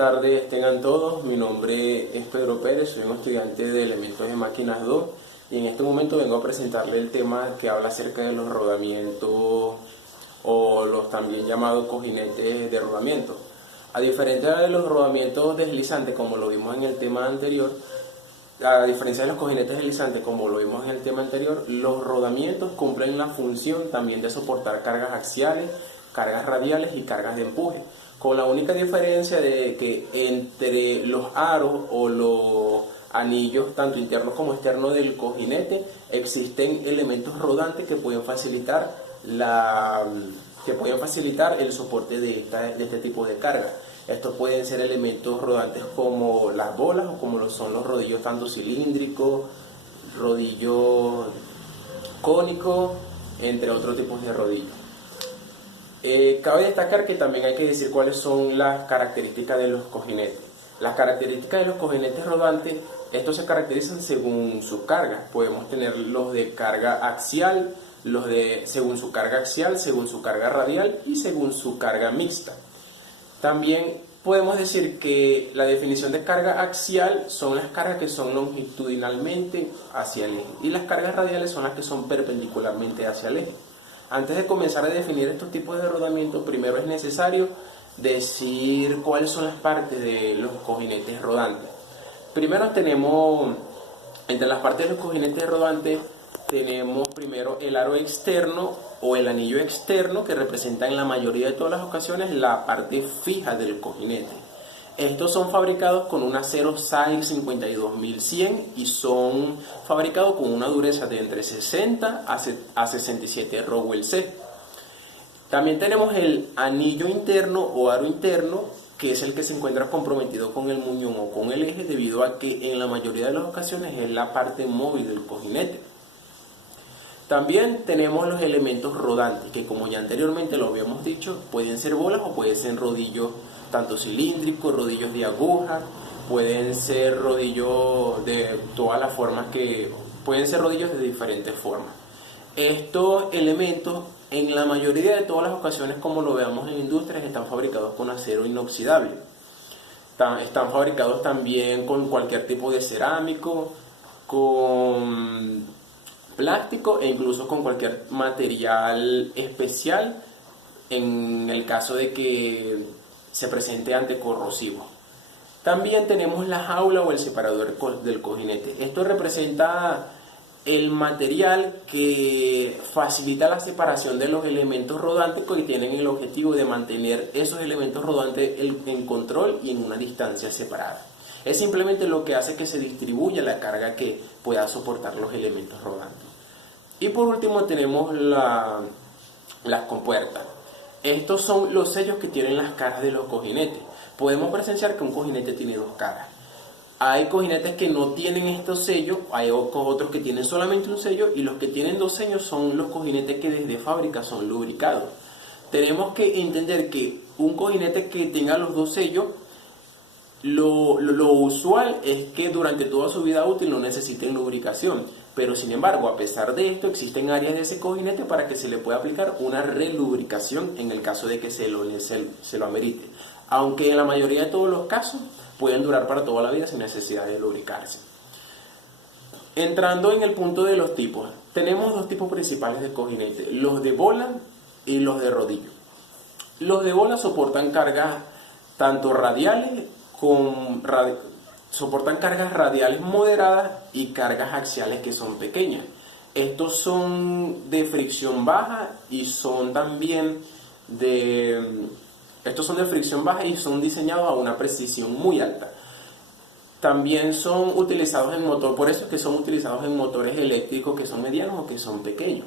tardes tengan todos, mi nombre es Pedro Pérez, soy un estudiante de Elementos de Máquinas 2 y en este momento vengo a presentarle el tema que habla acerca de los rodamientos o los también llamados cojinetes de rodamiento. A diferencia de los rodamientos deslizantes, como lo vimos en el tema anterior, los rodamientos cumplen la función también de soportar cargas axiales, cargas radiales y cargas de empuje, con la única diferencia de que entre los aros o los anillos, tanto internos como externos del cojinete, existen elementos rodantes que pueden facilitar el soporte de este tipo de carga. Estos pueden ser elementos rodantes como las bolas o como lo son los rodillos tanto cilíndricos, rodillos cónicos, entre otros tipos de rodillos. Cabe destacar que también hay que decir cuáles son las características de los cojinetes. Las características de los cojinetes rodantes, estos se caracterizan según su carga. Podemos tener los de carga axial, según su carga axial, según su carga radial y según su carga mixta. También podemos decir que la definición de carga axial son las cargas que son longitudinalmente hacia el eje y las cargas radiales son las que son perpendicularmente hacia el eje. Antes de comenzar a definir estos tipos de rodamiento, primero es necesario decir cuáles son las partes de los cojinetes rodantes. Primero tenemos, entre las partes de los cojinetes rodantes, tenemos primero el aro externo o el anillo externo, que representa en la mayoría de todas las ocasiones la parte fija del cojinete. Estos son fabricados con un acero SAIR 52100 y son fabricados con una dureza de entre 60 a 67 Rowell C. También tenemos el anillo interno o aro interno, que es el que se encuentra comprometido con el muñón o con el eje, debido a que en la mayoría de las ocasiones es la parte móvil del cojinete. También tenemos los elementos rodantes, que como ya anteriormente lo habíamos dicho, pueden ser bolas o pueden ser rodillos tanto cilíndricos, rodillos de aguja, pueden ser rodillos de todas las formas pueden ser rodillos de diferentes formas. Estos elementos, en la mayoría de todas las ocasiones, como lo veamos en industrias, están fabricados con acero inoxidable. Están fabricados también con cualquier tipo de cerámico, con plástico e incluso con cualquier material especial en el caso de que se presente anticorrosivo. También tenemos la jaula o el separador del cojinete. Esto representa el material que facilita la separación de los elementos rodantes y tienen el objetivo de mantener esos elementos rodantes en control y en una distancia separada. Es simplemente lo que hace que se distribuya la carga que pueda soportar los elementos rodantes. Y por último tenemos las compuertas. Estos son los sellos que tienen las caras de los cojinetes. Podemos presenciar que un cojinete tiene dos caras. Hay cojinetes que no tienen estos sellos, hay otros que tienen solamente un sello, y los que tienen dos sellos son los cojinetes que desde fábrica son lubricados. Tenemos que entender que un cojinete que tenga los dos sellos, lo usual es que durante toda su vida útil no necesiten lubricación. Pero sin embargo, a pesar de esto, existen áreas de ese cojinete para que se le pueda aplicar una relubricación en el caso de que se lo amerite. Aunque en la mayoría de todos los casos pueden durar para toda la vida sin necesidad de lubricarse. Entrando en el punto de los tipos, tenemos dos tipos principales de cojinete, los de bola y los de rodillo. Los de bola soportan cargas tanto radiales soportan cargas radiales moderadas y cargas axiales que son pequeñas. Estos son de fricción baja y son diseñados a una precisión muy alta. También son utilizados por eso es que son utilizados en motores eléctricos que son medianos o que son pequeños.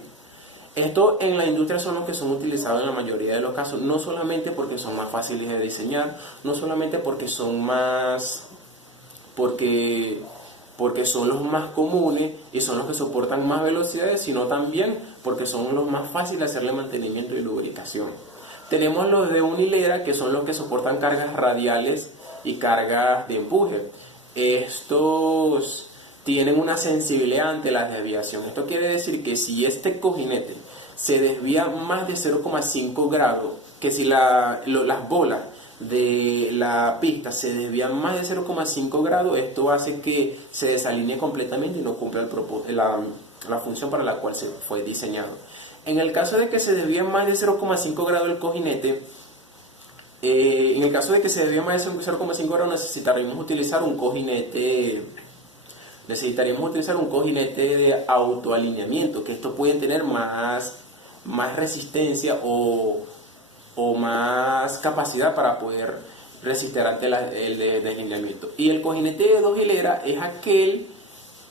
Estos en la industria son los que son utilizados en la mayoría de los casos, no solamente porque son más fáciles de diseñar, no solamente porque son los más comunes y son los que soportan más velocidades, sino también porque son los más fáciles de hacerle mantenimiento y lubricación. Tenemos los de una hilera, que son los que soportan cargas radiales y cargas de empuje. Estos tienen una sensibilidad ante la desviación. Esto quiere decir que si este cojinete se desvía más de 0,5 grados, que si las bolas de la pista se desvían más de 0,5 grados, esto hace que se desalinee completamente y no cumpla la función para la cual se fue diseñado. En el caso de que se desvíe más de 0,5 grados el cojinete, necesitaríamos utilizar un cojinete de autoalineamiento, que esto puede tener más resistencia o más capacidad para poder resistir ante el desalineamiento. Y el cojinete de 2 hileras es aquel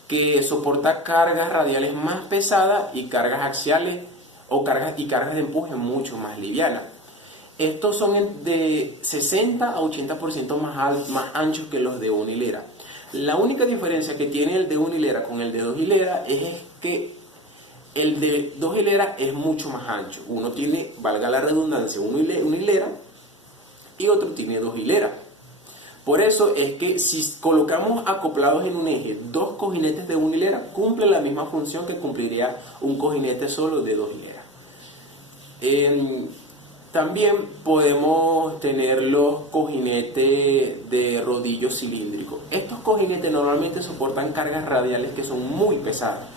que soporta cargas radiales más pesadas y cargas axiales y cargas de empuje mucho más livianas. Estos son de 60 a 80% más anchos que los de 1 hilera. La única diferencia que tiene el de 1 hilera con el de 2 hileras es que el de 2 hileras es mucho más ancho. Uno tiene, valga la redundancia, una hilera y otro tiene 2 hileras. Por eso es que si colocamos acoplados en un eje 2 cojinetes de 1 hilera, cumple la misma función que cumpliría un cojinete solo de 2 hileras. También podemos tener los cojinetes de rodillo cilíndrico. Estos cojinetes normalmente soportan cargas radiales que son muy pesadas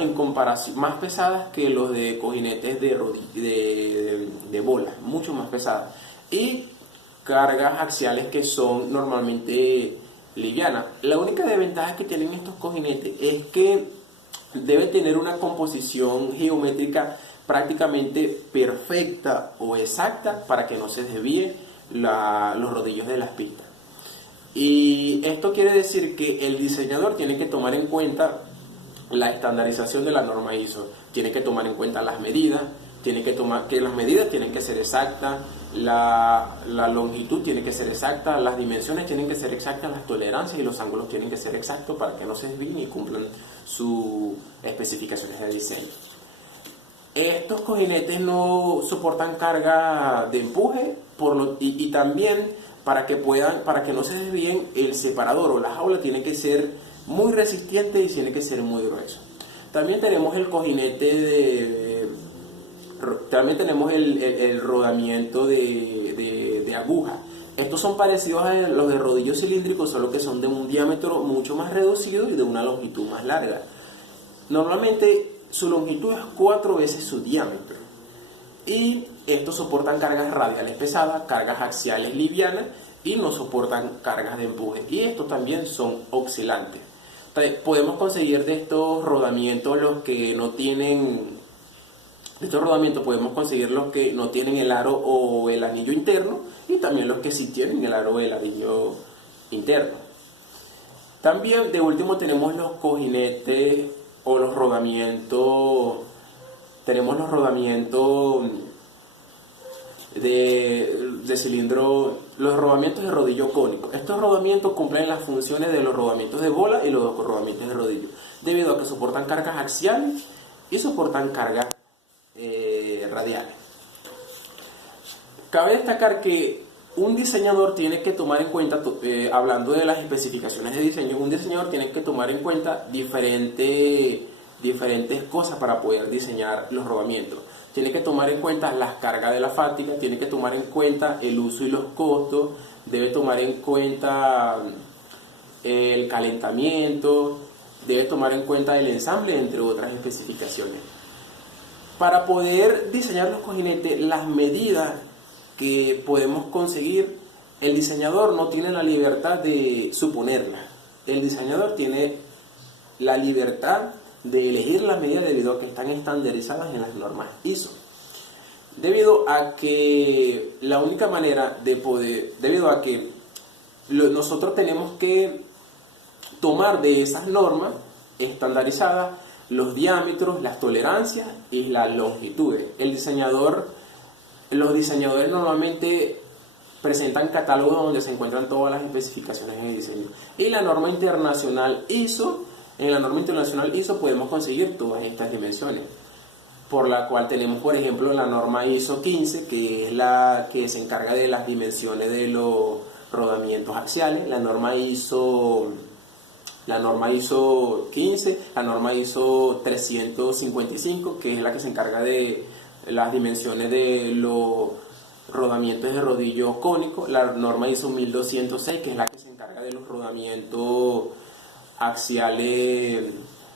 en comparación, más pesadas que los de cojinetes de bola, mucho más pesadas, y cargas axiales que son normalmente livianas. La única desventaja que tienen estos cojinetes es que debe tener una composición geométrica prácticamente perfecta o exacta para que no se desvíen los rodillos de las pistas. Y esto quiere decir que el diseñador tiene que tomar en cuenta la estandarización de la norma ISO, tiene que tomar en cuenta las medidas, que las medidas tienen que ser exactas, la longitud tiene que ser exacta, las dimensiones tienen que ser exactas, las tolerancias y los ángulos tienen que ser exactos para que no se desvíen y cumplan sus especificaciones de diseño. Estos cojinetes no soportan carga de empuje y también para que no se desvíen, el separador o la jaula tiene que ser muy resistente y tiene que ser muy grueso. También tenemos el cojinete también tenemos el rodamiento de aguja. Estos son parecidos a los de rodillo cilíndrico, solo que son de un diámetro mucho más reducido y de una longitud más larga. Normalmente su longitud es 4 veces su diámetro. Y estos soportan cargas radiales pesadas, cargas axiales livianas y no soportan cargas de empuje. Y estos también son oscilantes. Podemos conseguir de estos rodamientos podemos conseguir los que no tienen el aro o el anillo interno y también los que sí tienen el aro o el anillo interno. También de último tenemos los cojinetes o los rodamientos. Tenemos los rodamientos de cilindro, los rodamientos de rodillo cónico. Estos rodamientos cumplen las funciones de los rodamientos de bola y los rodamientos de rodillo, debido a que soportan cargas axiales y soportan cargas radiales. Cabe destacar que un diseñador tiene que tomar en cuenta, hablando de las especificaciones de diseño, un diseñador tiene que tomar en cuenta diferentes cosas para poder diseñar los rodamientos. Tiene que tomar en cuenta las cargas de la fábrica, tiene que tomar en cuenta el uso y los costos, debe tomar en cuenta el calentamiento, debe tomar en cuenta el ensamble, entre otras especificaciones. Para poder diseñar los cojinetes, las medidas que podemos conseguir, el diseñador no tiene la libertad de suponerlas. El diseñador tiene la libertad de elegir las medidas debido a que están estandarizadas en las normas ISO. Debido a que la única manera de poder, debido a que nosotros tenemos que tomar de esas normas estandarizadas los diámetros, las tolerancias y las longitudes. Los diseñadores normalmente presentan catálogos donde se encuentran todas las especificaciones de diseño. Y la norma internacional ISO, en la norma internacional ISO podemos conseguir todas estas dimensiones, por la cual tenemos, por ejemplo, la norma ISO 15, que es la que se encarga de las dimensiones de los rodamientos axiales, la norma ISO 15, la norma ISO 355, que es la que se encarga de las dimensiones de los rodamientos de rodillo cónico, la norma ISO 1206, que es la que se encarga de los rodamientos axiales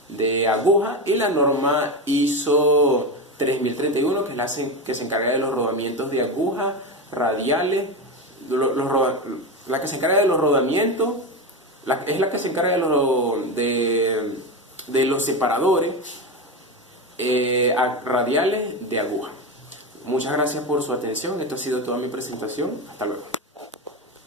de aguja, y la norma ISO 3031, que es que se encarga de los rodamientos de aguja radiales, la que se encarga de los rodamientos, es la que se encarga de los separadores radiales de aguja. Muchas gracias por su atención. Esto ha sido toda mi presentación. Hasta luego.